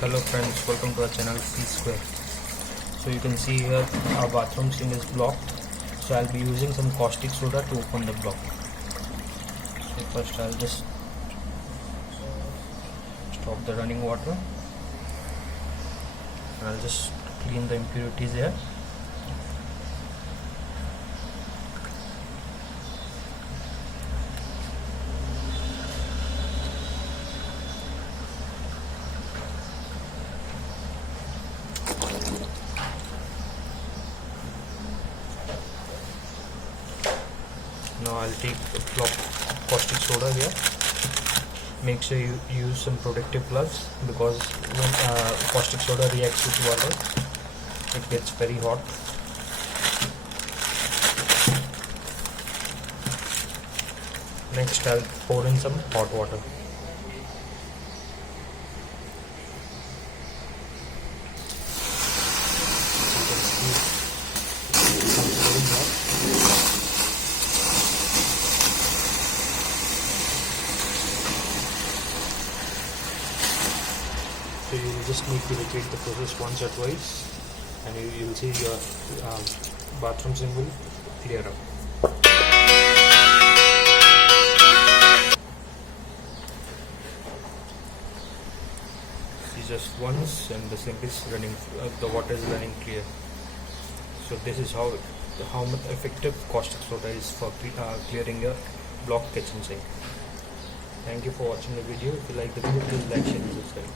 Hello friends, welcome to our channel C Square. So you can see here our bathroom sink is blocked. So I'll be using some caustic soda to open the block. So first I'll just stop the running water. I'll just clean the impurities here. Now I'll take a block caustic soda here. Make sure you use some protective gloves because when caustic soda reacts with water, it gets very hot. Next I'll pour in some hot water. You can see it's very hot. So you will just need to repeat the process once or twice, and you will see your bathroom sink will clear up. See, just once and the sink is running, the water is running clear. So this is how much effective caustic soda is for clearing your blocked kitchen sink. Thank you for watching the video. If you like the video, please like, share and subscribe.